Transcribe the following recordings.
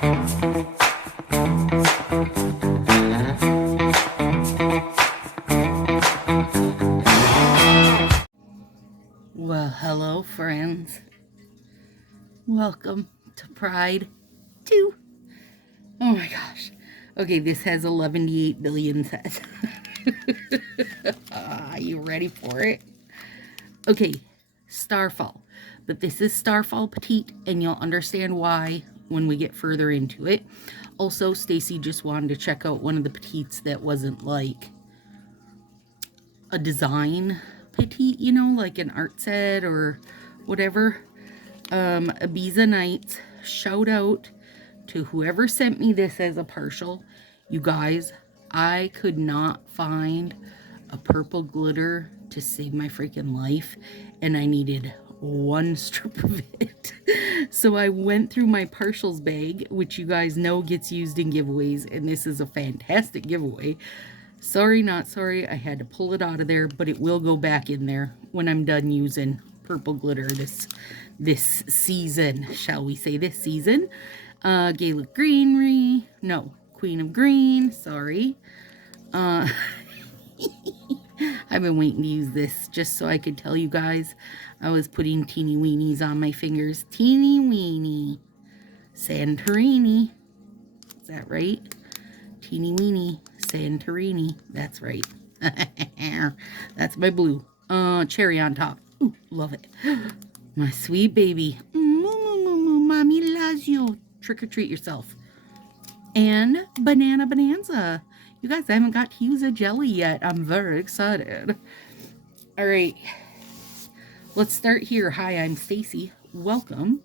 Well, hello, friends. Welcome to Pride 2. Oh my gosh. Okay, this has 11.8 billion sets. Are you ready for it? Okay, Starfall. But this is Starfall Petite, and you'll understand why when we get further into it. Also, Stacy just wanted to check out one of the petites that wasn't like a design petite, you know, like an art set or whatever. Ibiza Nights, shout out to whoever sent me this as a partial. You guys, I could not find a purple glitter to save my freaking life, and I needed one strip of it. So I went through my partials bag, which you guys know gets used in giveaways, and this is a fantastic giveaway. Sorry, not sorry, I had to pull it out of there, but it will go back in there when I'm done using purple glitter this season, shall we say this season. Gaelic Greenery, no, Queen of Green, sorry. I've been waiting to use this just so I could tell you guys I was putting teeny weenies on my fingers. Teeny weeny. Santorini. Is that right? Teeny weeny. Santorini. That's right. That's my blue. Cherry on top. Ooh, love it. My sweet baby. Mommy loves you. Trick or treat yourself. And Banana Bonanza. You guys, I haven't got to use a jelly yet. I'm very excited. All right. Let's start here. Hi, I'm Stacy. Welcome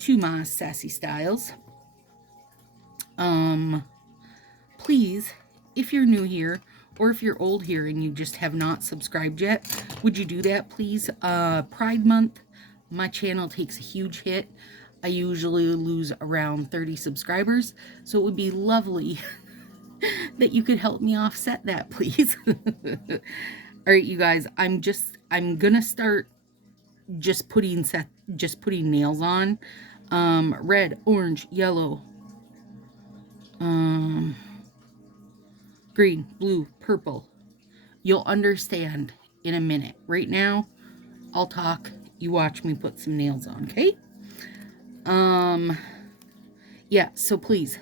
to my Sassy Styles. Please, if you're new here, or if you're old here and you just have not subscribed yet, would you do that, please? Pride Month, my channel takes a huge hit. I usually lose around 30 subscribers, so it would be lovely that you could help me offset that, please. All right, you guys, I'm gonna start just putting nails on. Red, orange, yellow, green, blue, purple. You'll understand in a minute. Right now, I'll talk. You watch me put some nails on, okay? Yeah, so please,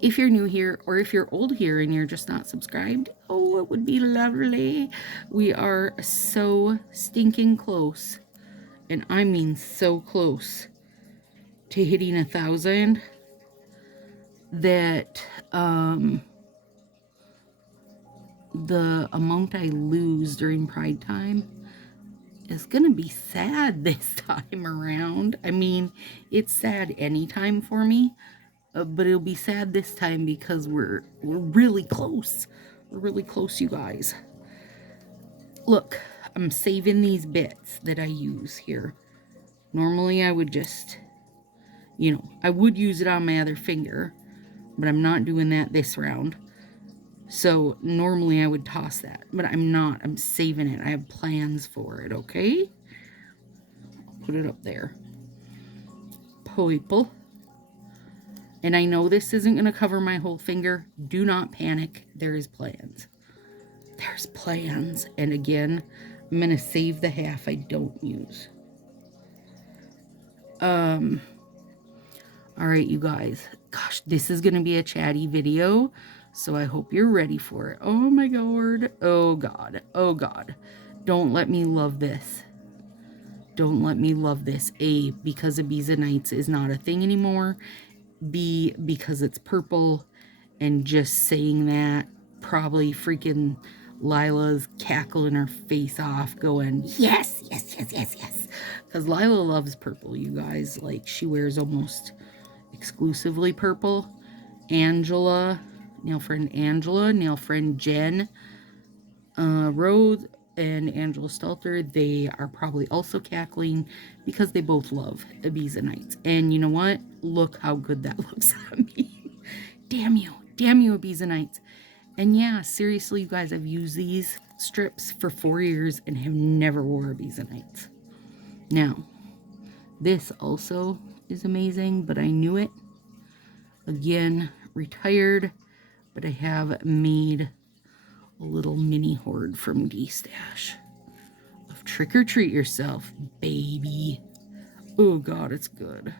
if you're new here or if you're old here and you're just not subscribed, oh, it would be lovely. We are so stinking close, and I mean so close to hitting 1,000 that the amount I lose during Pride time is gonna be sad this time around. I mean, it's sad anytime for me, but it'll be sad this time because we're really close. We're really close, you guys. Look, I'm saving these bits that I use here. Normally I would just, you know, I would use it on my other finger, but I'm not doing that this round. So normally I would toss that, but I'm not. I'm saving it. I have plans for it, okay? I'll put it up there. Purple. And I know this isn't going to cover my whole finger. Do not panic. There is plans. There's plans. And again, I'm going to save the half I don't use. All right, you guys. Gosh, this is going to be a chatty video. So I hope you're ready for it. Oh my God. Oh God. Oh God. Don't let me love this. Don't let me love this. A, because Ibiza Nights is not a thing anymore. B, because it's purple. And just saying that, probably freaking Lila's cackling her face off going, yes, yes, yes, yes, yes. Because Lila loves purple, you guys. Like, she wears almost exclusively purple. Angela, nail friend Jen, Rose, and Angela Stalter, they are probably also cackling because they both love Ibiza Nights. And you know what? Look how good that looks on me. Damn you, Ibiza Nights. And yeah, seriously, you guys, I've used these strips for 4 years and have never wore Ibiza Nights. Now, this also is amazing, but I knew it. Again, retired, but I have made a little mini hoard from D-Stash of Trick or Treat Yourself, baby. Oh God, it's good.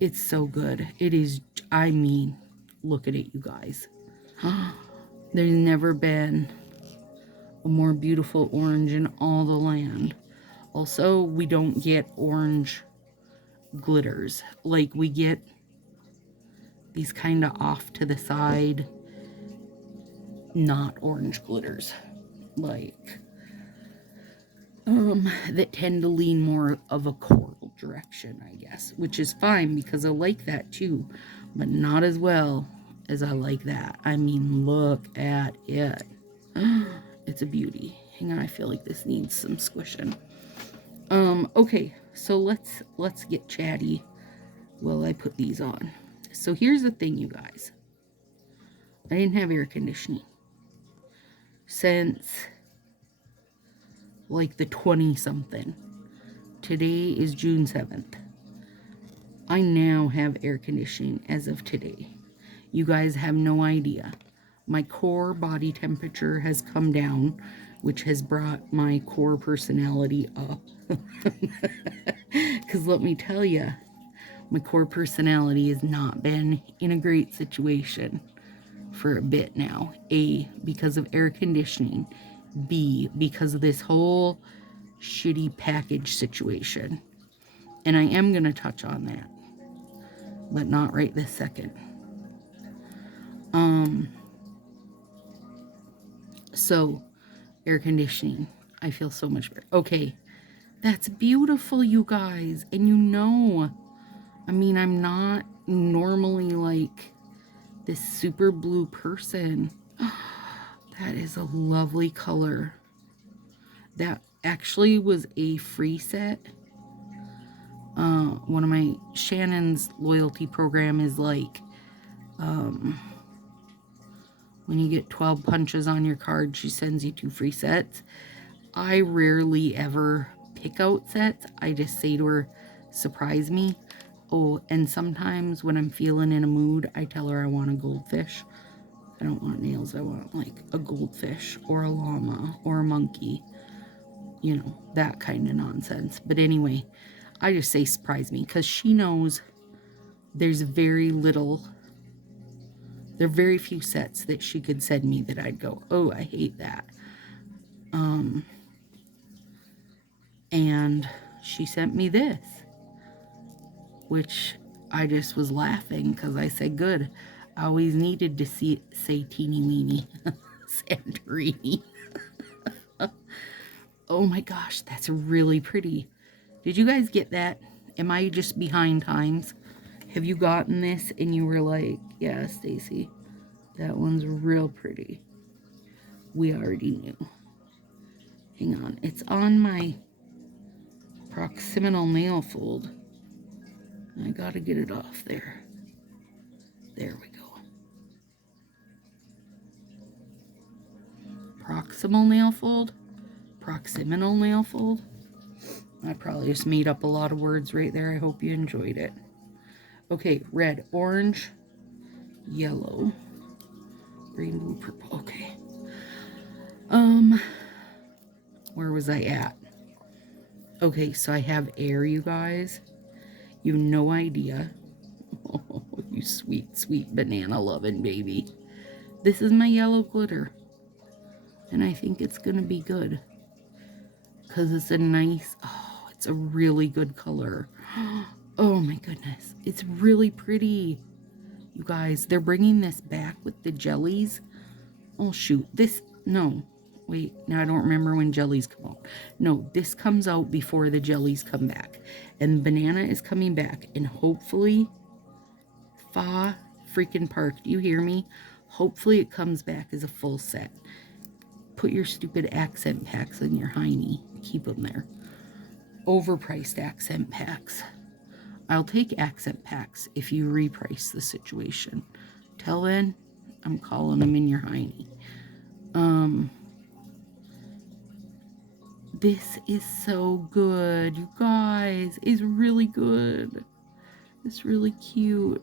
It's so good. It is, I mean, look at it, you guys. There's never been a more beautiful orange in all the land. Also, we don't get orange glitters. Like, we get these kind of off to the side, not orange glitters. Like, that tend to lean more of a coral direction, I guess, which is fine because I like that too, but not as well as I like that. I mean, look at it. It's a beauty. Hang on, I feel like this needs some squishing. Okay, so let's get chatty while I put these on. So here's the thing, you guys. I didn't have air conditioning since like the 20-something. Today is June 7th. I now have air conditioning as of today. You guys have no idea. My core body temperature has come down, which has brought my core personality up. Because let me tell you, my core personality has not been in a great situation for a bit now. A, because of air conditioning. B, because of this whole shitty package situation. And I am going to touch on that, but not right this second. So, air conditioning. I feel so much better. Okay, that's beautiful, you guys. And you know, I mean, I'm not normally like this super blue person. That is a lovely color. That actually was a free set. One of my, Shannon's loyalty program is like, when you get 12 punches on your card, she sends you 2 free sets. I rarely ever pick out sets. I just say to her, surprise me. Oh, and sometimes when I'm feeling in a mood, I tell her I want a goldfish. I don't want nails. I want like a goldfish or a llama or a monkey. You know, that kind of nonsense. But anyway, I just say surprise me because she knows there's very little. There are very few sets that she could send me that I'd go, oh, I hate that. And she sent me this, which I just was laughing because I said, good. I always needed to say teeny weeny Santorini. Oh my gosh, that's really pretty. Did you guys get that? Am I just behind times? Have you gotten this and you were like, yeah, Stacy, that one's real pretty. We already knew. Hang on, it's on my proximal nail fold. I gotta get it off there. There we go. Proximal nail fold. Proximal nail fold. I probably just made up a lot of words right there. I hope you enjoyed it. Okay, red, orange, yellow, green, blue, purple. Okay. Where was I at? Okay, so I have air, you guys. You have no idea. Oh, you sweet, sweet banana loving baby. This is my yellow glitter. And I think it's going to be good. Because it's a nice, oh, it's a really good color. Oh my goodness. It's really pretty. You guys, they're bringing this back with the jellies. Oh shoot, no. Wait, now I don't remember when jellies come out. No, this comes out before the jellies come back. And banana is coming back. And hopefully, fa freaking park, do you hear me? Hopefully it comes back as a full set. Put your stupid accent packs in your hiney. Keep them there. Overpriced accent packs. I'll take accent packs if you reprice the situation. Till then, I'm calling them in your hiney. This is so good, you guys. It's really good. It's really cute.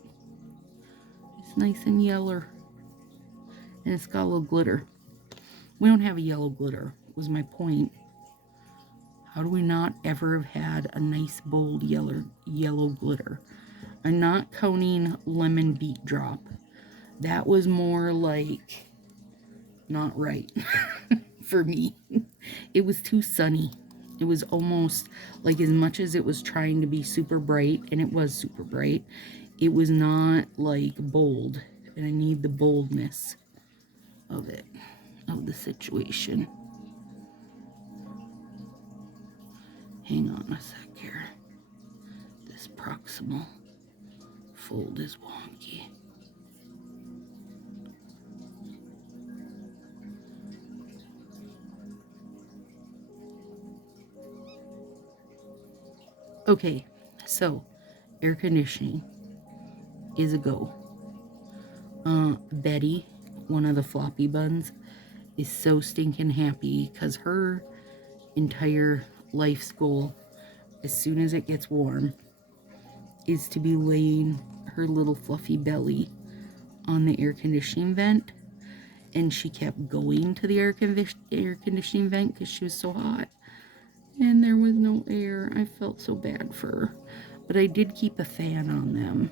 It's nice and yellow. And it's got a little glitter. We don't have a yellow glitter, was my point. How do we not ever have had a nice bold yellow glitter? I'm not counting lemon beet drop. That was more like not right for me. It was too sunny. It was almost like, as much as it was trying to be super bright, and it was super bright, it was not like bold. And I need the boldness of it, of the situation. Hang on a sec here. This proximal fold is wonky. Okay, so air conditioning is a go. Betty, one of the floppy buns, is so stinking happy because her entire life's goal, as soon as it gets warm, is to be laying her little fluffy belly on the air conditioning vent. And she kept going to the air conditioning vent because she was so hot. And there was no air. I felt so bad for her. But I did keep a fan on them.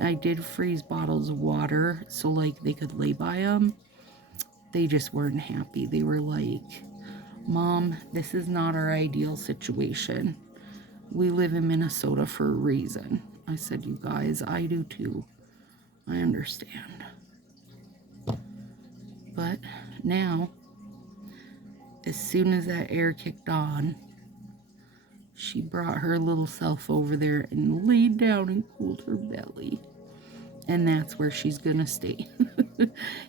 I did freeze bottles of water so like they could lay by them. They just weren't happy. They were like, Mom, this is not our ideal situation. We live in Minnesota for a reason. I said, you guys, I do too. I understand. But now, as soon as that air kicked on, she brought her little self over there and laid down and cooled her belly. And that's where she's gonna stay.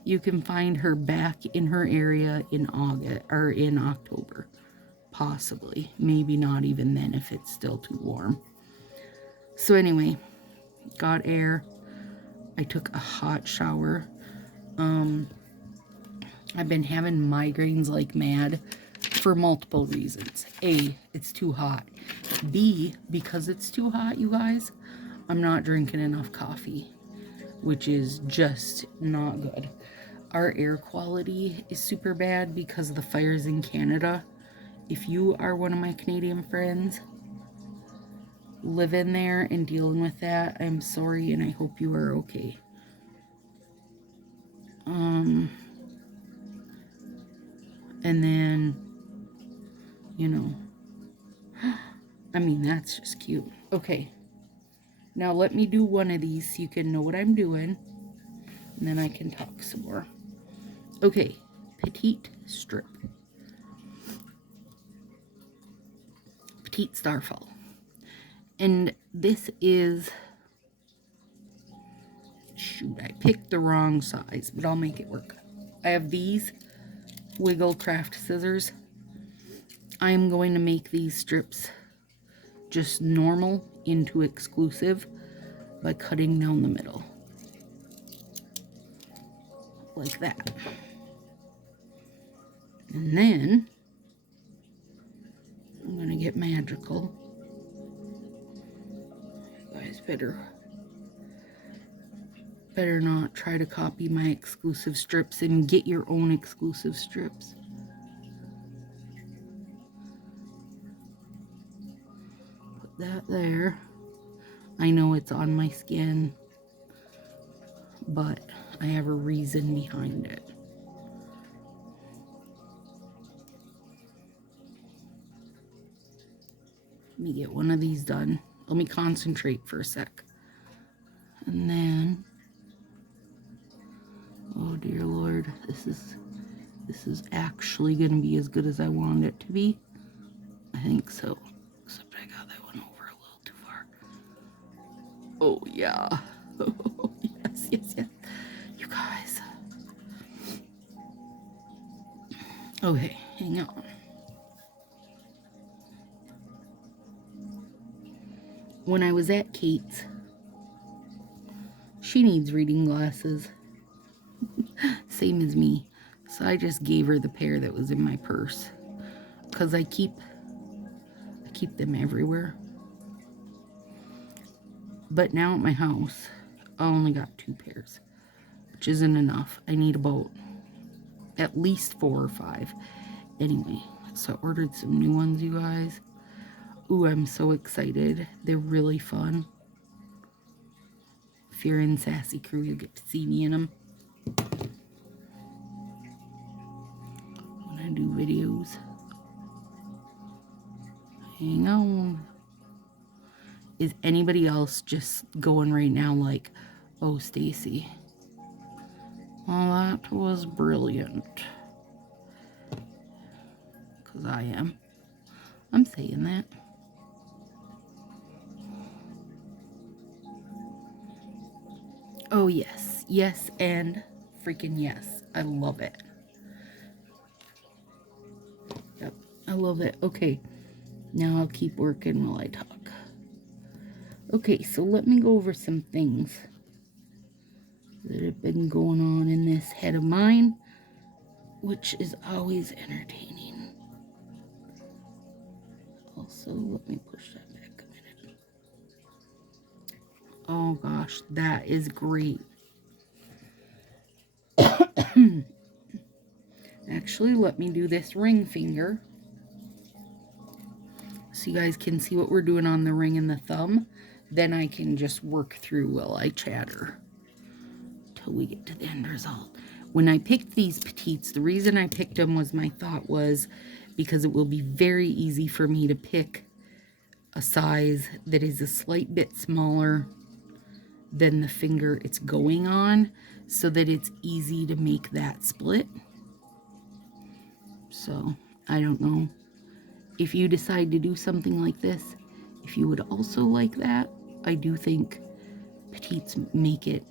You can find her back in her area in August or in October. Possibly. Maybe not even then if it's still too warm. So anyway, got air. I took a hot shower. I've been having migraines like mad for multiple reasons. A, it's too hot. B, because it's too hot, you guys, I'm not drinking enough coffee, which is just not good. Our air quality is super bad because of the fires in Canada. If you are one of my Canadian friends living there and dealing with that, I'm sorry and I hope you are okay. And then, you know, I mean, that's just cute. Okay, now let me do one of these so you can know what I'm doing, and then I can talk some more. Okay, petite strip. Petite starfall. And this is, shoot, I picked the wrong size, but I'll make it work. I have these Wiggle Craft scissors. I am going to make these strips just normal into exclusive by cutting down the middle. Like that. And then I'm going to get magical. You guys better not try to copy my exclusive strips and get your own exclusive strips. Put that there. I know it's on my skin, but I have a reason behind it. Let me get one of these done. Let me concentrate for a sec. And then, oh dear Lord, this is actually going to be as good as I want it to be. I think so. Except I got that one over a little too far. Oh yeah. Oh, yes, yes, yes. You guys. Okay, hang on. When I was at Kate's, she needs reading glasses. Same as me. So I just gave her the pair that was in my purse. Because I keep them everywhere. But now at my house, I only got 2 pairs, which isn't enough. I need about at least 4 or 5. Anyway, so I ordered some new ones, you guys. Ooh, I'm so excited. They're really fun. If you're in Sassy Crew, you'll get to see me in them when I do videos. Hang on. Is anybody else just going right now like, oh, Stacy, well, that was brilliant? Because I am. I'm saying that. Oh, yes. Yes, and freaking yes. I love it. Yep, I love it. Okay, now I'll keep working while I talk. Okay, so let me go over some things that have been going on in this head of mine, which is always entertaining. Also, let me push that back a minute. Oh gosh, that is great. Actually, let me do this ring finger so you guys can see what we're doing on the ring and the thumb. Then I can just work through while I chatter till we get to the end result. When I picked these petites, the reason I picked them was my thought was because it will be very easy for me to pick a size that is a slight bit smaller than the finger it's going on, so that it's easy to make that split. So I don't know if you decide to do something like this, if you would also like that. I do think petites make it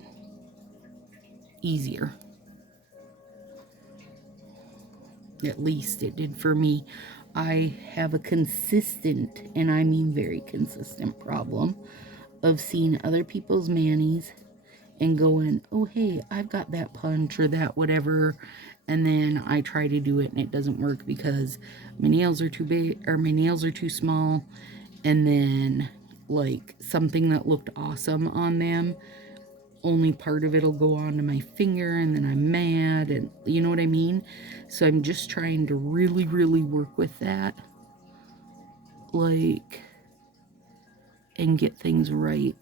easier. At least it did for me. I have a consistent, and I mean very consistent, problem of seeing other people's manis and going, oh hey, I've got that punch or that whatever, and then I try to do it and it doesn't work because my nails are too big or my nails are too small, and then like something that looked awesome on them, only part of it'll go onto my finger, and then I'm mad, and you know what I mean? So I'm just trying to really, really work with that, like, and get things right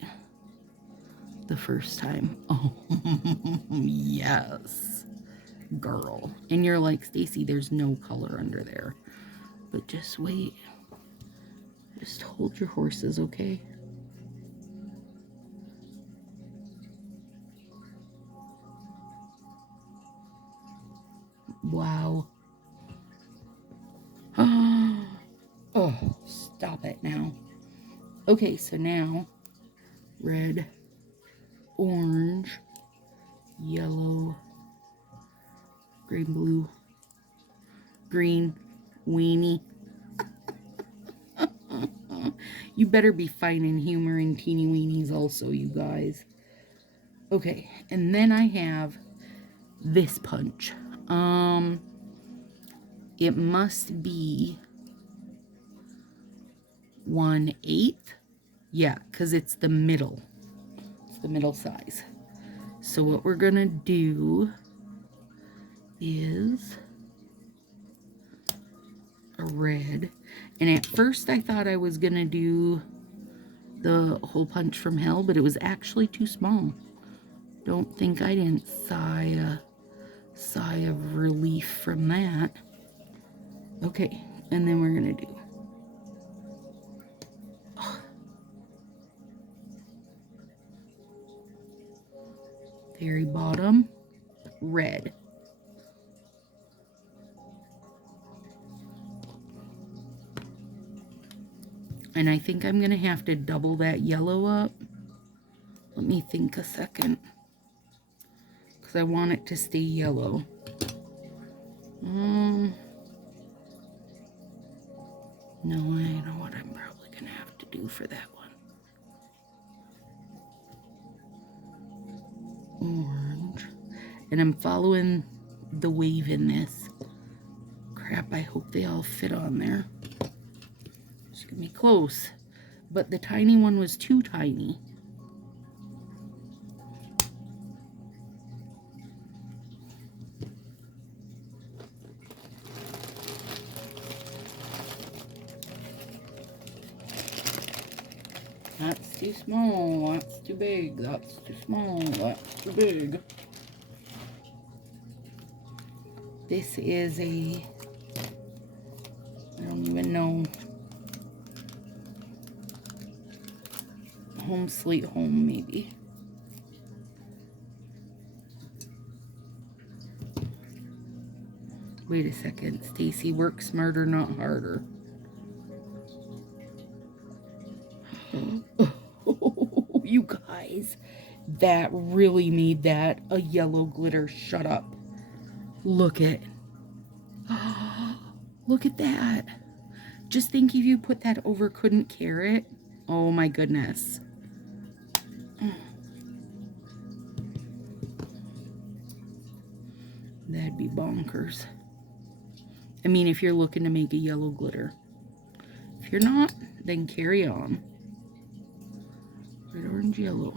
the first time. Oh, yes, girl. And you're like, Stacy, there's no color under there. But just wait. Just hold your horses, okay? Wow. Oh, stop it now. Okay, so now red, orange, yellow, gray, blue, green, weenie. You better be finding humor in teeny weenies also, you guys. Okay, and then I have this punch. It must be 1/8. Yeah, because it's the middle. It's the middle size. So what we're gonna do is a red. And at first I thought I was gonna do the hole punch from hell, but it was actually too small. Don't think I didn't sigh of relief from that. Okay, and then we're gonna do very bottom, red. And I think I'm gonna have to double that yellow up. Let me think a second, because I want it to stay yellow. No, I know what I'm probably gonna have to do for that one. Orange. And I'm following the wave in this. Crap, I hope they all fit on there. It's gonna be close. But the tiny one was too tiny. too small. That's too big. That's too small. That's too big. This is a, I don't even know, Home Sweet Home maybe. Wait a second, Stacy, work smarter, not harder. Oh, you guys, that really made that a yellow glitter. Shut up. Look at, look at that. Just think if you put that over Couldn't Carrot. Oh my goodness. That'd be bonkers. I mean, if you're looking to make a yellow glitter. If you're not, then carry on. Red, orange, yellow.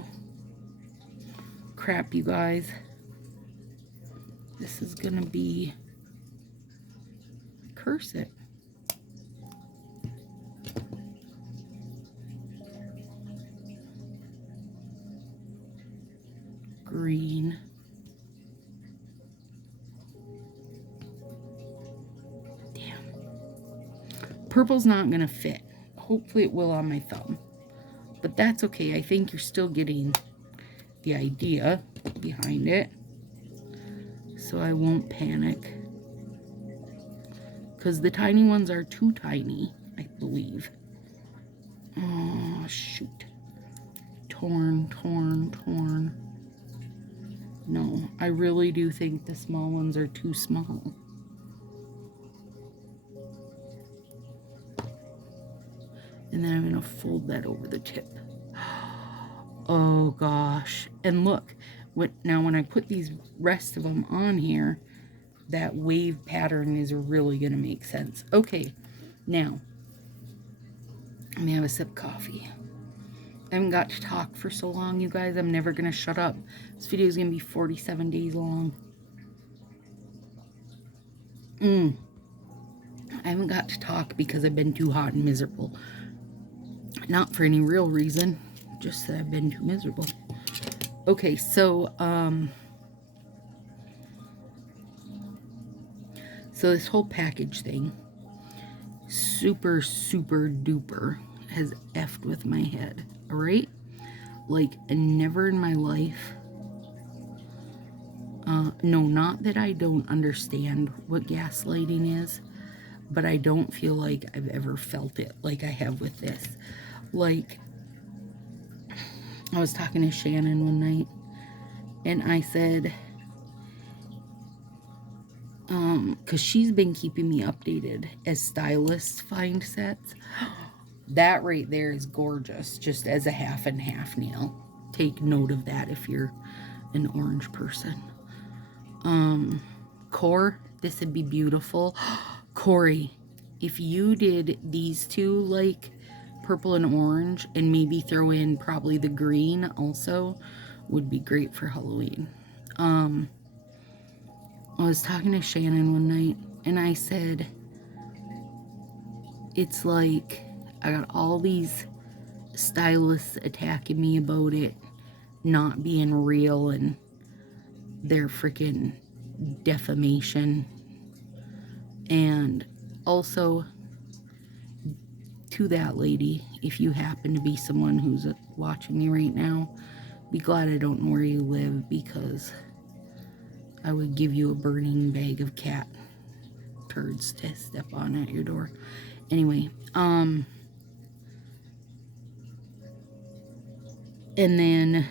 Crap, you guys. This is gonna be cursive. Green. Damn. Purple's not gonna fit. Hopefully it will on my thumb. But that's okay. I think you're still getting the idea behind it. So I won't panic. Because the tiny ones are too tiny, I believe. Oh, shoot. Torn, torn, torn. No, I really do think the small ones are too small. And then I'm going to fold that over the tip. Oh gosh. And look, now when I put these rest of them on here, that wave pattern is really going to make sense. Okay, now, let me have a sip of coffee. I haven't got to talk for so long, you guys. I'm never going to shut up. This video is going to be 47 days long. I haven't got to talk because I've been too hot and miserable. Not for any real reason, just that I've been too miserable. Okay, so this whole package thing, super, super duper, has effed with my head, all right? Like, never in my life, no, not that I don't understand what gaslighting is, but I don't feel like I've ever felt it like I have with this. Like, I was talking to Shannon one night, and I said, because she's been keeping me updated as stylists find sets. That right there is gorgeous, just as a half and half nail. Take note of that if you're an orange person. Core, this would be beautiful. Corey, if you did these two, like purple and orange, and maybe throw in probably the green also, would be great for Halloween. I was talking to Shannon one night, and I said, it's like I got all these stylists attacking me about it not being real and their freaking defamation. And also, to that lady, if you happen to be someone who's watching me right now, be glad I don't know where you live, because I would give you a burning bag of cat turds to step on at your door. Anyway, and then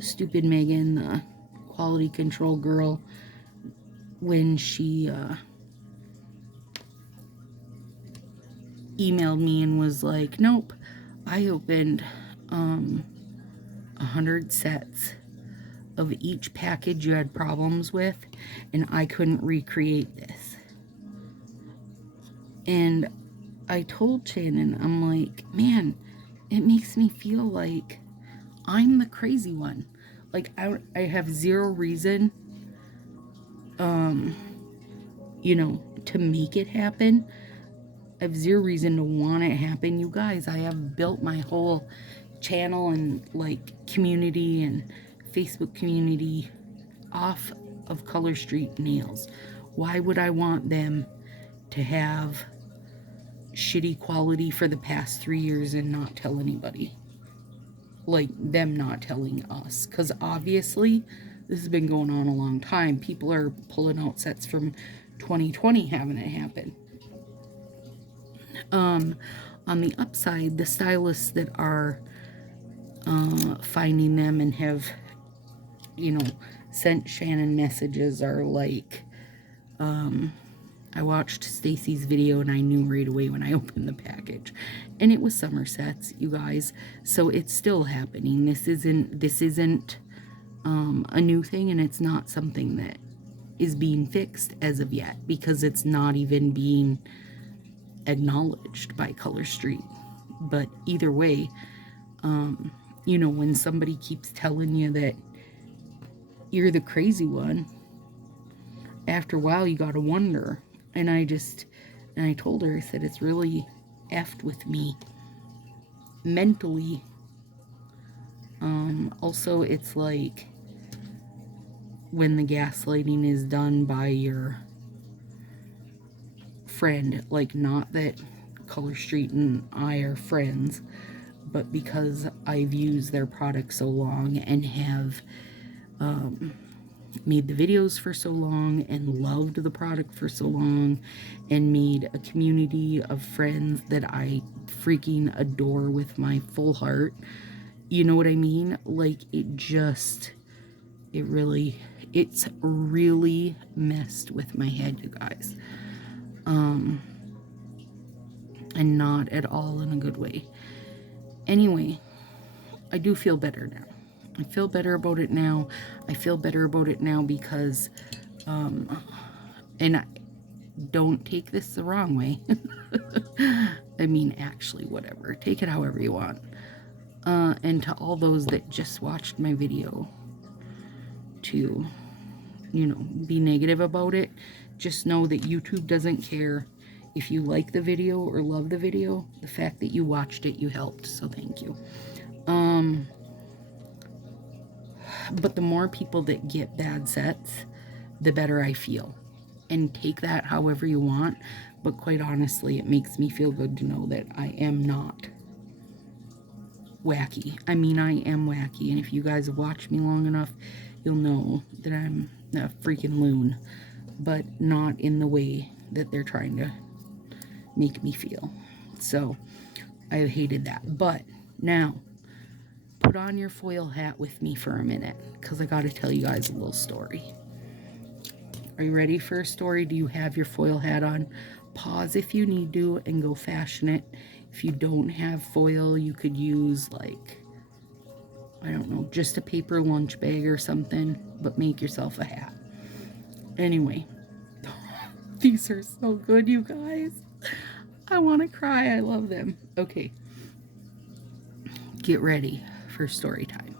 stupid Megan, the quality control girl, when she emailed me and was like, nope, I opened 100 sets of each package you had problems with, and I couldn't recreate this. And I told Shannon, I'm like, man, it makes me feel like I'm the crazy one. Like, I have zero reason, you know, to make it happen. I have zero reason to want it to happen. You guys, I have built my whole channel and like community and Facebook community off of Color Street nails. Why would I want them to have shitty quality for the past 3 years and not tell anybody? Like them not telling us, because obviously this has been going on a long time. People are pulling out sets from 2020 having it happen. On the upside, the stylists that are finding them and have, you know, sent Shannon messages are like, I watched Stacy's video and I knew right away when I opened the package, and it was summer sets, you guys. So it's still happening. This isn't a new thing, and it's not something that is being fixed as of yet, because it's not even being acknowledged by Color Street. But either way, you know, when somebody keeps telling you that you're the crazy one, after a while you gotta wonder. And I told her, I said, it's really effed with me mentally. Also, it's like when the gaslighting is done by your friend, like, not that Color Street and I are friends, but because I've used their product so long and have made the videos for so long and loved the product for so long and made a community of friends that I freaking adore with my full heart. You know what I mean? Like, it's really messed with my head, you guys. And not at all in a good way. Anyway, I do feel better now. I feel better about it now. I feel better about it now because, and I don't take this the wrong way. I mean, actually, whatever. Take it however you want. And to all those that just watched my video to, you know, be negative about it, just know that YouTube doesn't care if you like the video or love the video. The fact that you watched it, you helped, so thank you. But the more people that get bad sets, the better I feel. And take that however you want, but quite honestly, it makes me feel good to know that I am not wacky. I mean, I am wacky, and if you guys have watched me long enough, you'll know that I'm a freaking loon, but not in the way that they're trying to make me feel. So I've hated that. But now, put on your foil hat with me for a minute, because I got to tell you guys a little story. Are you ready for a story? Do you have your foil hat on? Pause if you need to and go fashion it. If you don't have foil, you could use, like, I don't know, just a paper lunch bag or something, but make yourself a hat. Anyway, these are so good, you guys. I want to cry. I love them. Okay, get ready for story time.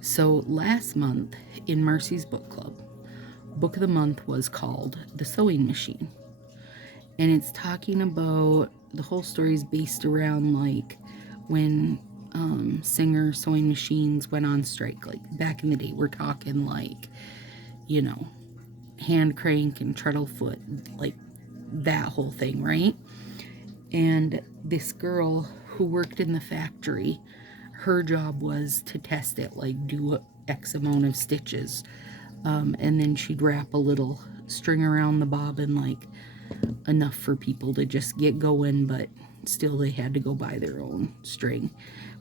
So last month in Mercy's book club, book of the month was called The Sewing Machine, and it's talking about, the whole story is based around like when Singer sewing machines went on strike, like back in the day. We're talking like, you know, hand crank and treadle foot, like that whole thing, right? And this girl who worked in the factory, her job was to test it, like do X amount of stitches, and then she'd wrap a little string around the bobbin, like enough for people to just get going, but still they had to go buy their own string,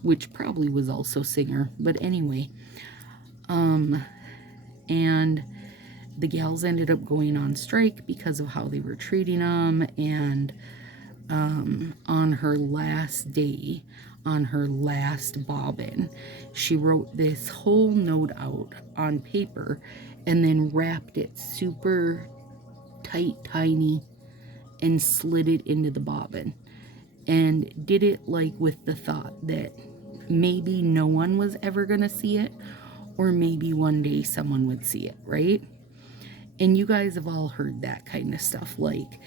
which probably was also Singer. But anyway, and the gals ended up going on strike because of how they were treating them. And on her last day, on her last bobbin, she wrote this whole note out on paper and then wrapped it super tight, tiny, and slid it into the bobbin, and did it like with the thought that maybe no one was ever gonna see it, or maybe one day someone would see it, right? And you guys have all heard that kind of stuff, like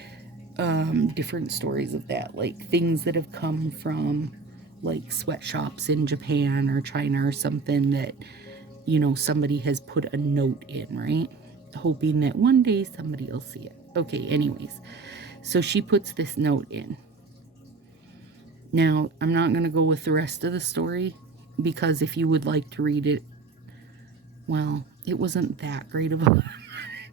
different stories of that, like things that have come from like sweatshops in Japan or China or something that, you know, somebody has put a note in, right? Hoping that one day somebody will see it. Okay, anyways, so she puts this note in. Now, I'm not going to go with the rest of the story because if you would like to read it, well, it wasn't that great of a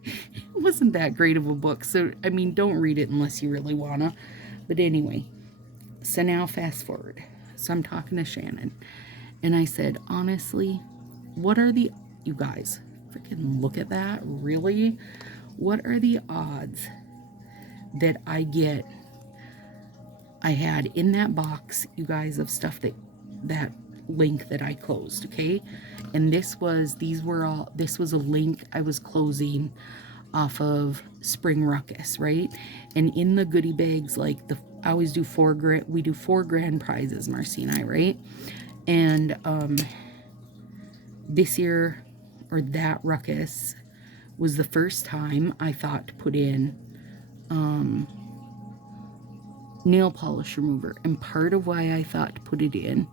it wasn't that great of a book. So, I mean, don't read it unless you really wanna. But anyway, so now fast forward. So I'm talking to Shannon, and I said, honestly, what are the, you guys, freaking look at that, really? What are the odds that I had in that box, you guys, of stuff that link that I closed, okay? And this was a link I was closing off of Spring Ruckus, right? And in the goodie bags, like I always do we do 4 grand prizes, Marcy and I, right? And this year, or that Ruckus was the first time I thought to put in nail polish remover. And part of why I thought to put it in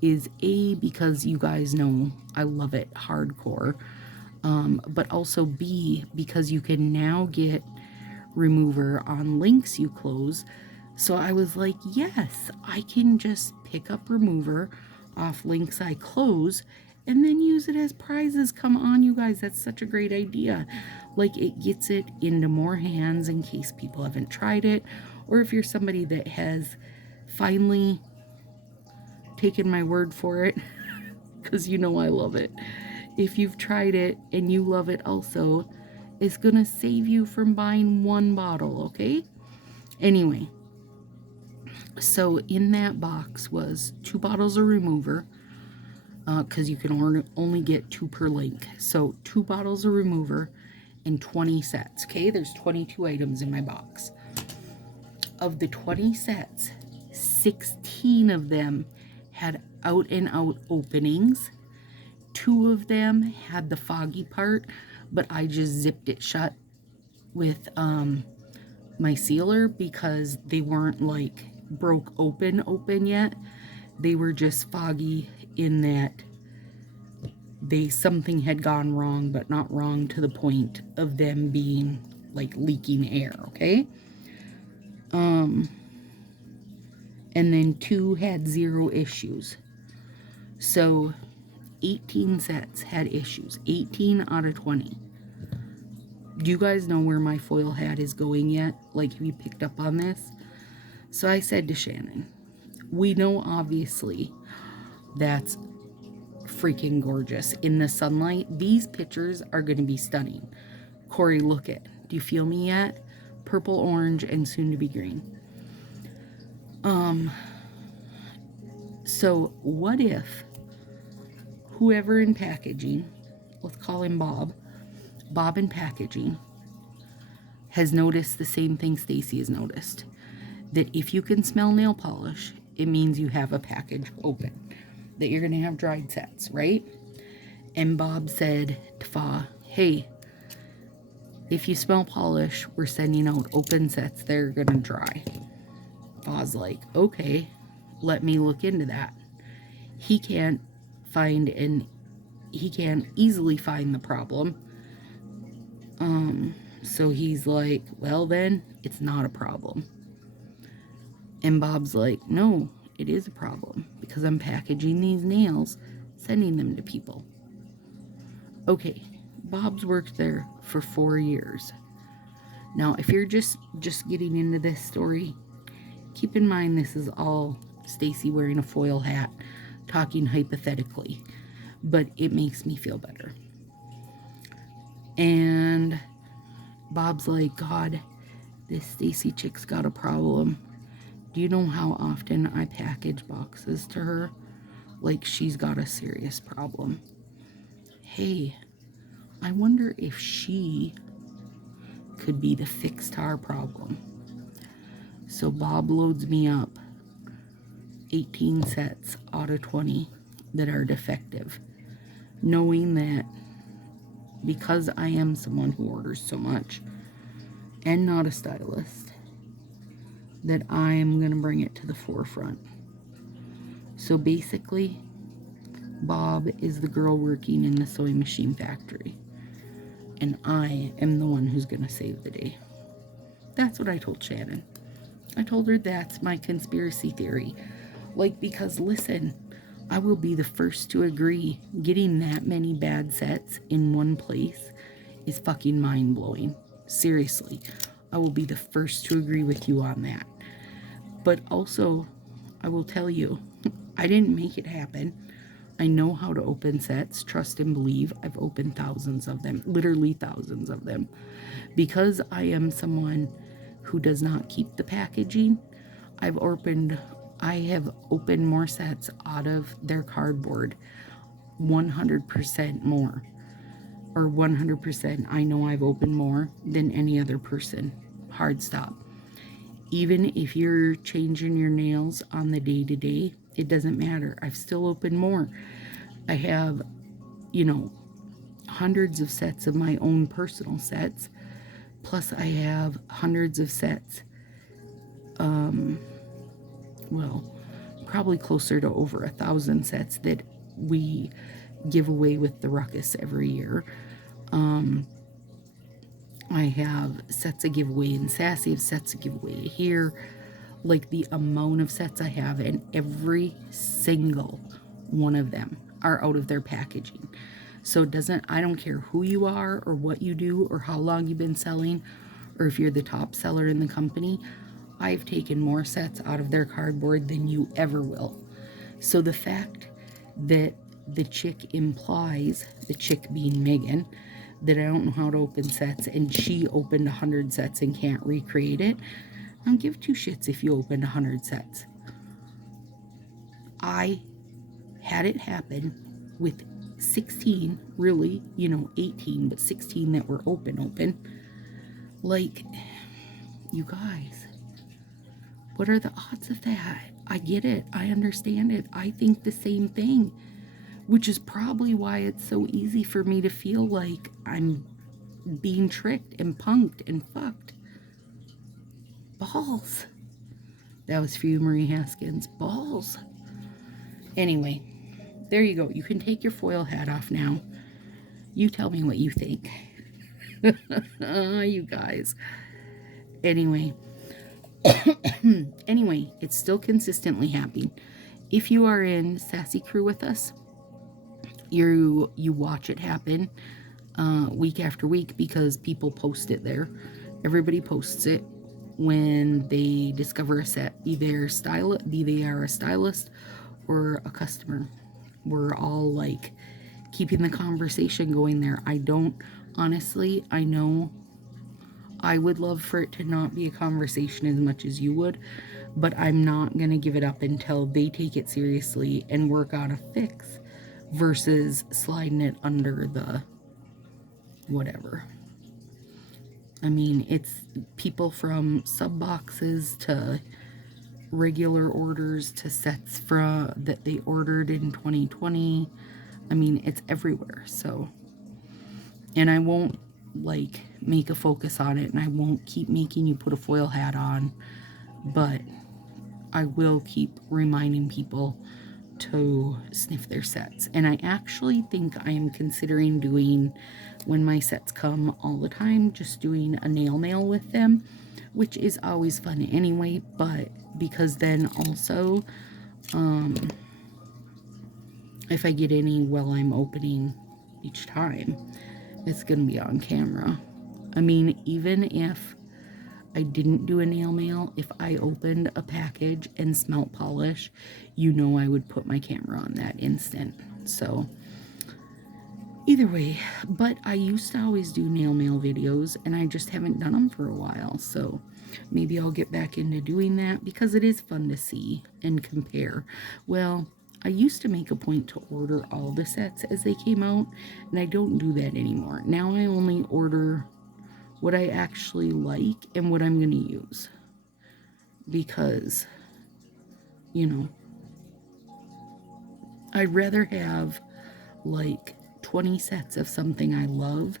is A, because you guys know I love it hardcore, but also B, because you can now get remover on links you close. So I was like, yes, I can just pick up remover off links I close and then use it as prizes. Come on, you guys, that's such a great idea. Like, it gets it into more hands in case people haven't tried it, or if you're somebody that has finally taken my word for it, because you know I love it. If you've tried it and you love it also, it's gonna save you from buying 1 bottle, okay? Anyway, so in that box was 2 bottles of remover, because you can only get 2 per link. So 2 bottles of remover and 20 sets, okay? There's 22 items in my box. Of the 20 sets, 16 of them had out and out openings. 2 of them had the foggy part, but I just zipped it shut with my sealer because they weren't like broke open yet. They were just foggy in that something had gone wrong, but not wrong to the point of them being like leaking air, okay? And then 2 had 0 issues. So 18 sets had issues, 18 out of 20. Do you guys know where my foil hat is going yet? Like, have you picked up on this? So I said to Shannon, we know obviously that's freaking gorgeous in the sunlight. These pictures are going to be stunning. Corey, look it. Do you feel me yet? Purple, orange, and soon to be green. So what if whoever in packaging, let's call him Bob in packaging, has noticed the same thing Stacy has noticed, that if you can smell nail polish, it means you have a package open, that you're going to have dried sets, right? And Bob said to Fa, hey, if you smell polish, we're sending out open sets. They're going to dry. Fa's like, okay, let me look into that. He can't easily find the problem. So he's like, well then, it's not a problem. And Bob's like, no, it is a problem because I'm packaging these nails, sending them to people. Okay, Bob's worked there for 4 years. Now, if you're just getting into this story, keep in mind this is all Stacy wearing a foil hat, talking hypothetically, but it makes me feel better. And Bob's like, God, this Stacy chick's got a problem. Do you know how often I package boxes to her? Like, she's got a serious problem. Hey, I wonder if she could be the fix to our problem. So Bob loads me up 18 sets out of 20 that are defective, knowing that because I am someone who orders so much and not a stylist, that I'm going to bring it to the forefront. So basically, Bob is the girl working in the sewing machine factory, and I am the one who's going to save the day. That's what I told Shannon. I told her that's my conspiracy theory. Like, because listen, I will be the first to agree getting that many bad sets in one place is fucking mind-blowing. Seriously, I will be the first to agree with you on that. But also, I will tell you, I didn't make it happen. I know how to open sets, trust and believe. I've opened thousands of them, literally thousands of them. Because I am someone who does not keep the packaging, I have opened more sets out of their cardboard, 100% more. Or 100%, I know I've opened more than any other person. Hard stop. Even if you're changing your nails on the day-to-day, it doesn't matter. I've still opened more. I have, hundreds of sets of my own personal sets. Plus, I have hundreds of sets. Probably closer to over 1,000 sets that we give away with the ruckus every year. I have sets I give away in Sassy, I have sets I give away here. Like the amount of sets I have, and every single one of them are out of their packaging. So I don't care who you are or what you do or how long you've been selling or if you're the top seller in the company, I've taken more sets out of their cardboard than you ever will. So the fact that the chick implies, the chick being Megan, that I don't know how to open sets and she opened 100 sets and can't recreate it, I don't give two shits if you opened 100 sets. I had it happen with 16, really, 18, but 16 that were open. Like, you guys, what are the odds of that? I get it. I understand it. I think the same thing, which is probably why it's so easy for me to feel like I'm being tricked and punked and fucked. Balls. That was for you, Marie Haskins. Balls. Anyway, there you go. You can take your foil hat off now. You tell me what you think. You guys. Anyway, it's still consistently happening. If you are in Sassy Crew with us, you watch it happen week after week because people post it there. Everybody posts it when they discover a set, be they are a stylist or a customer. We're all like keeping the conversation going there. Honestly, I know I would love for it to not be a conversation as much as you would, but I'm not going to give it up until they take it seriously and work on a fix versus sliding it under the whatever. I mean, it's people from sub boxes to regular orders to sets that they ordered in 2020. I mean, it's everywhere. So, and I won't make a focus on it, and I won't keep making you put a foil hat on, but I will keep reminding people to sniff their sets. And I actually think I am considering doing, when my sets come all the time, just doing a nail mail with them, which is always fun anyway, but because then also if I get any while I'm opening each time, it's gonna be on camera. I mean, even if I didn't do a nail mail, if I opened a package and smelt polish, I would put my camera on that instant. So either way, but I used to always do nail mail videos and I just haven't done them for a while. So maybe I'll get back into doing that because it is fun to see and compare. Well, I used to make a point to order all the sets as they came out, and I don't do that anymore. Now I only order what I actually like and what I'm going to use. Because, I'd rather have 20 sets of something I love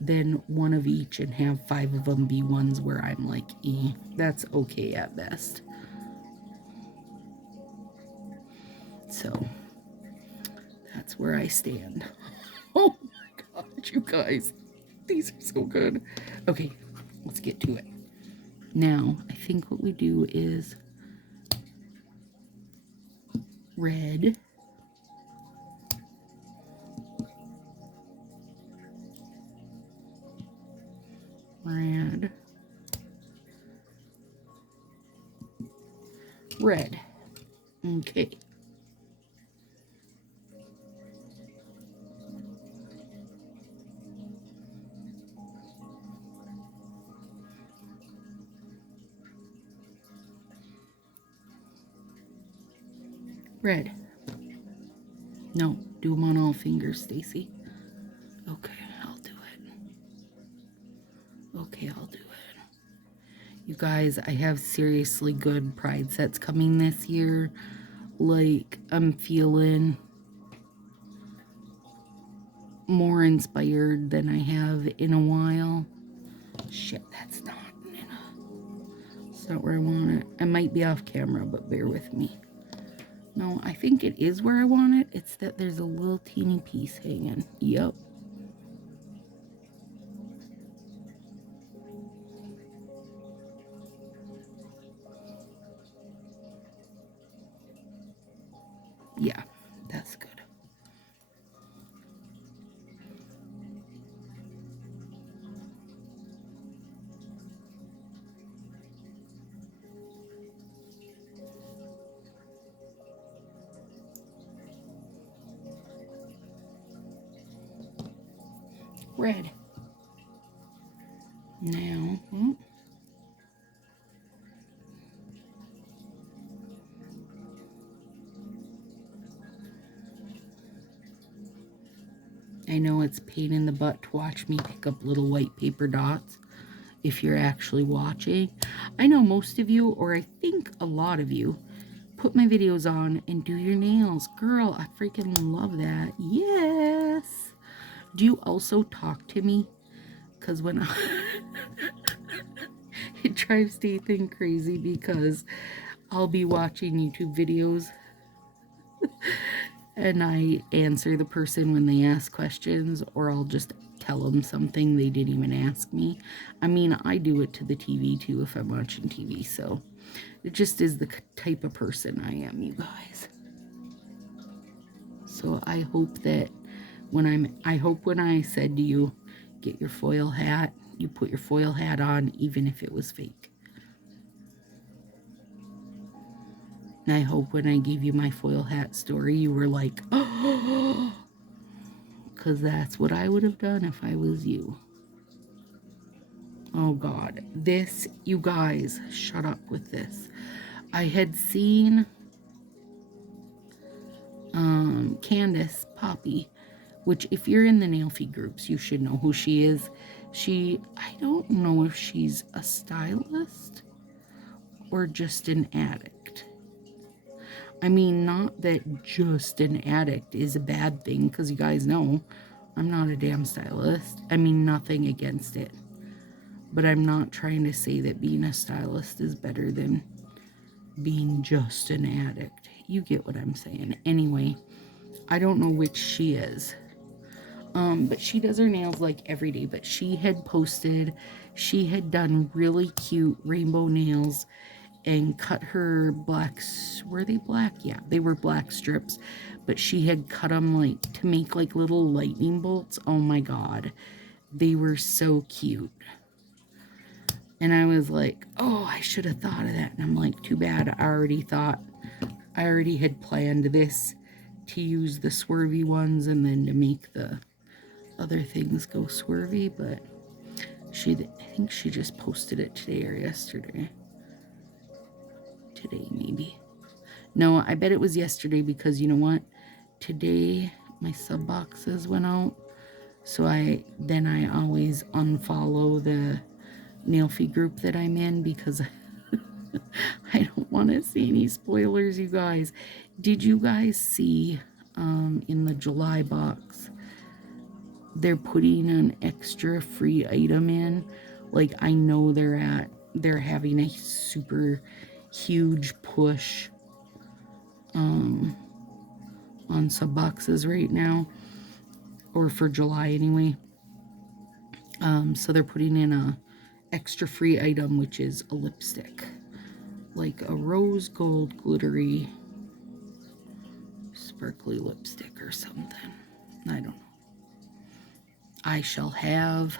than one of each and have 5 of them be ones where I'm like, that's okay at best. So that's where I stand. Oh my god, you guys. These are so good. Okay, let's get to it. Now, I think what we do is red, red, red. Okay. Red. No, do them on all fingers, Stacy. Okay, I'll do it. Okay, I'll do it. You guys, I have seriously good pride sets coming this year. Like, I'm feeling more inspired than I have in a while. Shit, that's not where I want it. I might be off camera, but bear with me. No, I think it is where I want it. It's that there's a little teeny piece hanging. Yep. Yeah, that's good. Red. Now, I know it's a pain in the butt to watch me pick up little white paper dots if you're actually watching. I know most of you, or I think a lot of you, put my videos on and do your nails. Girl, I freaking love that. Yes. Do you also talk to me? Because when I... it drives Nathan crazy because I'll be watching YouTube videos and I answer the person when they ask questions, or I'll just tell them something they didn't even ask me. I mean, I do it to the TV too if I'm watching TV, so it just is the type of person I am, you guys. So I hope that when I said to you, get your foil hat, you put your foil hat on even if it was fake. And I hope when I gave you my foil hat story, you were like, oh, because that's what I would have done if I was you. Oh God, this, you guys, shut up with this. I had seen Candace Poppy, which if you're in the nail feed groups, you should know who she is. I don't know if she's a stylist or just an addict. I mean, not that just an addict is a bad thing, because you guys know I'm not a damn stylist. I mean, nothing against it. But I'm not trying to say that being a stylist is better than being just an addict. You get what I'm saying. Anyway, I don't know which she is. But she does her nails like every day. But she had posted, she had done really cute rainbow nails and cut her blacks. Were they black? Yeah, they were black strips. But she had cut them like to make like little lightning bolts. Oh my God. They were so cute. And I was like, oh, I should have thought of that. And I'm like, too bad. I already had planned this to use the swervy ones and then to make the other things go swervy. But I think she just posted it today or yesterday. Today, maybe. No, I bet it was yesterday because you know what? Today, my sub boxes went out. So I always unfollow the nail feed group that I'm in because I don't want to see any spoilers, you guys. Did you guys see in the July box they're putting an extra free item in. Like, I know they're having a super huge push on some boxes right now, or for July anyway. So they're putting in a extra free item, which is a lipstick, like a rose gold glittery sparkly lipstick or something. I don't know. I shall have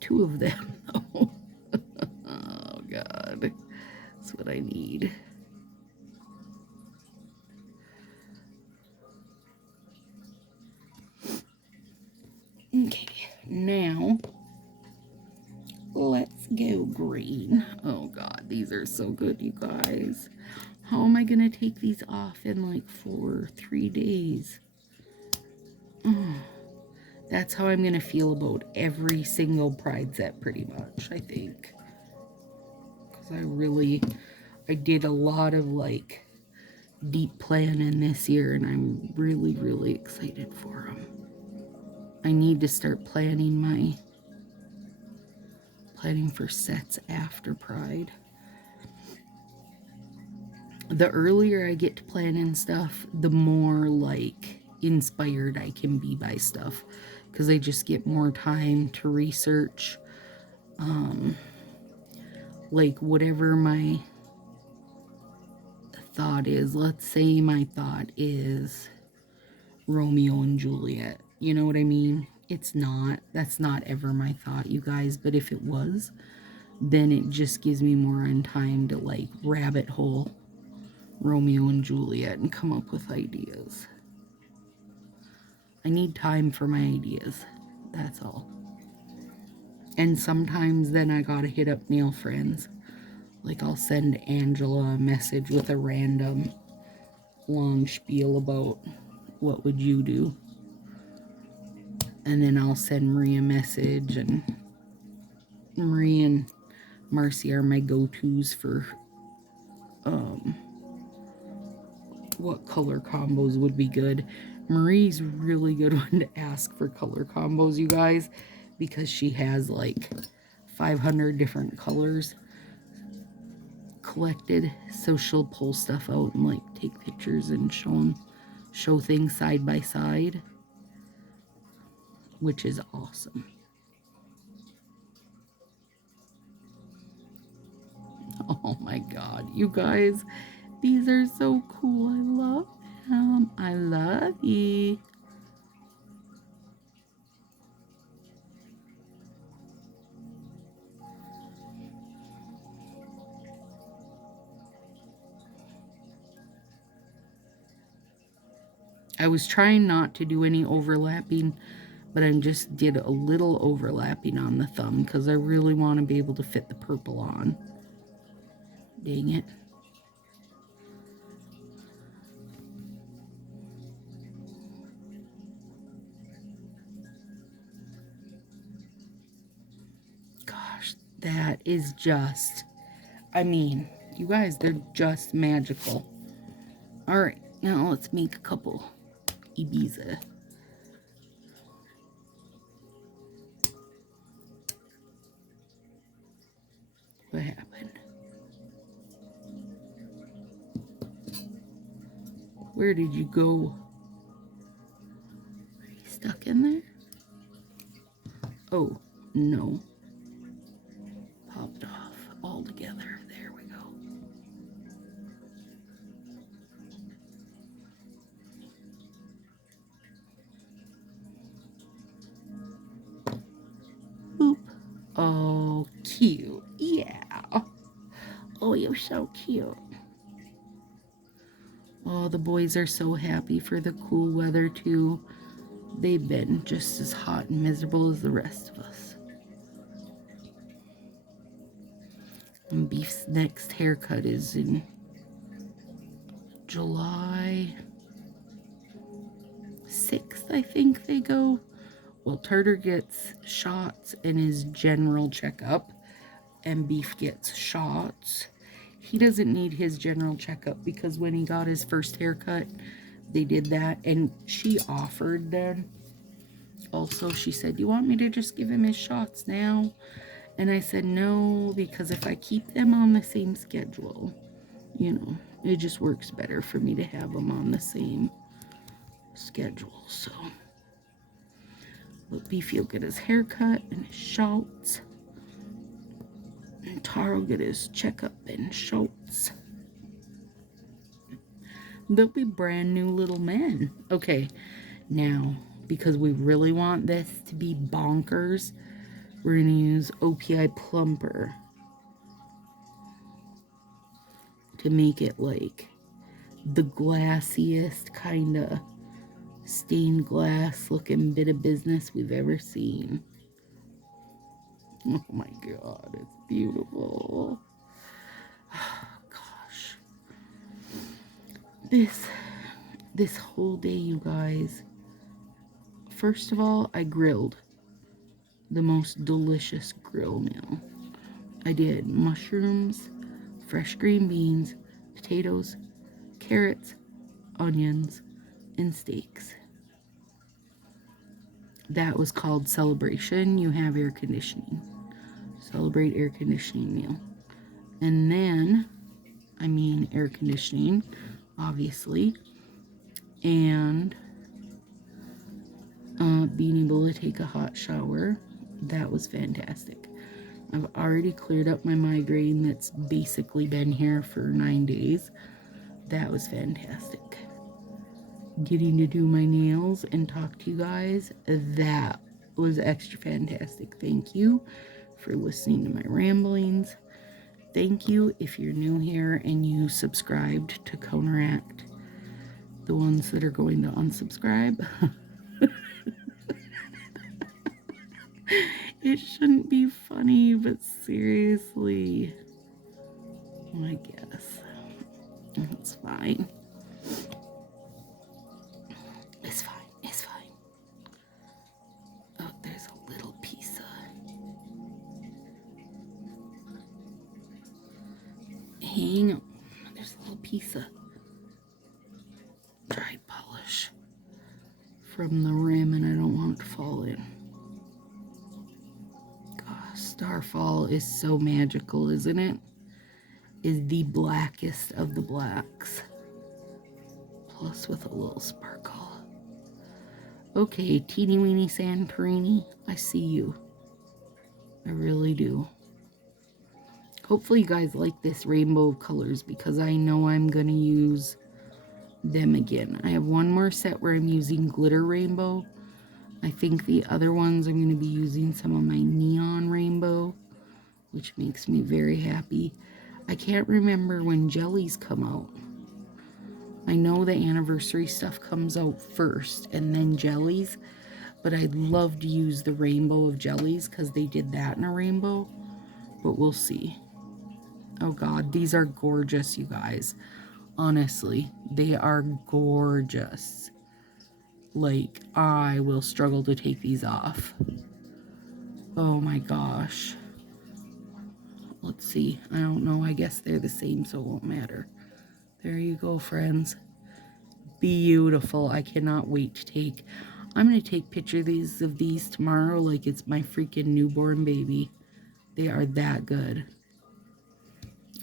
2 of them though. Oh God, that's what I need. Okay, now let's go green. Oh God, these are so good, you guys. How am I gonna take these off in like 3 days? Oh, that's how I'm gonna feel about every single Pride set, pretty much, I think. Because I did a lot of like deep planning this year, and I'm really, really excited for them. I need to start planning for sets after Pride. The earlier I get to planning stuff, the more like inspired I can be by stuff, because I just get more time to research like whatever my thought is. Let's say my thought is Romeo and Juliet, you know what I mean? That's not ever my thought, you guys, but if it was, then it just gives me more time to like rabbit hole Romeo and Juliet and come up with ideas. I need time for my ideas, that's all. And sometimes then I gotta hit up nail friends. Like, I'll send Angela a message with a random long spiel about what would you do. And then I'll send Marie a message, and Marie and Marcy are my go-tos for what color combos would be good. Marie's really good one to ask for color combos, you guys, because she has like 500 different colors collected, so she'll pull stuff out and like take pictures and show things side by side, which is awesome. Oh my God, you guys, these are so cool. I love them. I love you. I was trying not to do any overlapping, but I just did a little overlapping on the thumb because I really want to be able to fit the purple on. Dang it. Gosh, that is just, I mean, you guys, they're just magical. All right, now let's make a couple Ibiza. What happened? Where did you go? Are you stuck in there? Oh, no. Popped off altogether. There we go. Boop. Oh, cute. Yeah. Oh, you're so cute. Oh, the boys are so happy for the cool weather, too. They've been just as hot and miserable as the rest of us. And Beef's next haircut is in July 6th, I think they go. Well, Tartar gets shots in his general checkup, and Beef gets shots. He doesn't need his general checkup because when he got his first haircut, they did that, and she offered then also she said, you want me to just give him his shots now? And I said, no, because if I keep them on the same schedule, you know, it just works better for me to have them on the same schedule. So, but Beefy will get his haircut and his shots. And Taro will get his checkup and shots. They'll be brand new little men. Okay, now, because we really want this to be bonkers, we're going to use OPI Plumper to make it like the glassiest kind of stained glass looking bit of business we've ever seen. Oh my God, it's beautiful. Oh, gosh. This whole day, you guys, first of all, I grilled the most delicious grill meal. I did mushrooms, fresh green beans, potatoes, carrots, onions, and steaks. That was called Celebration. You have air conditioning. Celebrate air conditioning meal. And then, I mean air conditioning, obviously. And being able to take a hot shower. That was fantastic. I've already cleared up my migraine that's basically been here for 9 days. That was fantastic. Getting to do my nails and talk to you guys, that was extra fantastic. Thank you for listening to my ramblings. Thank you if you're new here and you subscribed to counteract the ones that are going to unsubscribe. It shouldn't be funny, but seriously, I guess it's fine. It's fine. It's fine. Oh, there's a little piece of... Hang on. There's a little piece of dried polish from the rim, and I don't want it to fall in. Gosh, Starfall is so magical, isn't it? Is the blackest of the blacks. Plus with a little sparkle. Okay, teeny weeny Santorini, I see you. I really do. Hopefully you guys like this rainbow of colors because I know I'm going to use them again. I have one more set where I'm using glitter rainbow. I think the other ones I'm going to be using some of my neon rainbow, which makes me very happy. I can't remember when jellies come out. I know the anniversary stuff comes out first and then jellies, but I'd love to use the rainbow of jellies because they did that in a rainbow, but we'll see. Oh God, these are gorgeous, you guys. Honestly, they are gorgeous. Like, I will struggle to take these off. Oh my gosh. Let's see. I don't know. I guess they're the same, so it won't matter. There you go, friends. Beautiful. I cannot wait to take. I'm going to take pictures of these tomorrow like it's my freaking newborn baby. They are that good.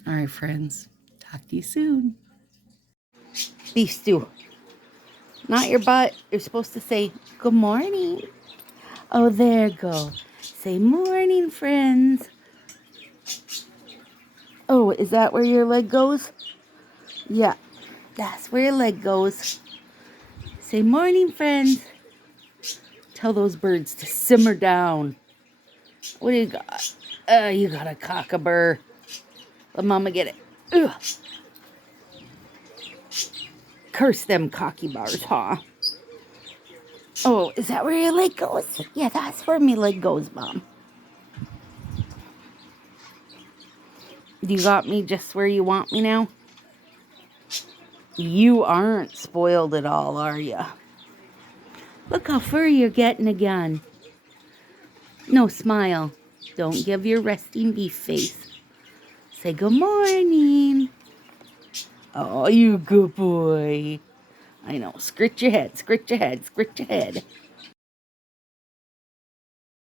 All right, friends. Talk to you soon. Beef stew. Not your butt. You're supposed to say, good morning. Oh, there you go. Say morning, friends. Oh, is that where your leg goes? Yeah, that's where your leg goes. Say morning, friends. Tell those birds to simmer down. What do you got? You got a cockabur. Let Mama get it. Ugh. Curse them cocky bars, huh? Oh, is that where your leg goes? Yeah, that's where my leg goes, Mom. You got me just where you want me now? You aren't spoiled at all, are you? Look how furry you're getting again. No, smile. Don't give your resting beef face. Say good morning. Oh, you good boy. I know. Scritch your head, scritch your head, scritch your head.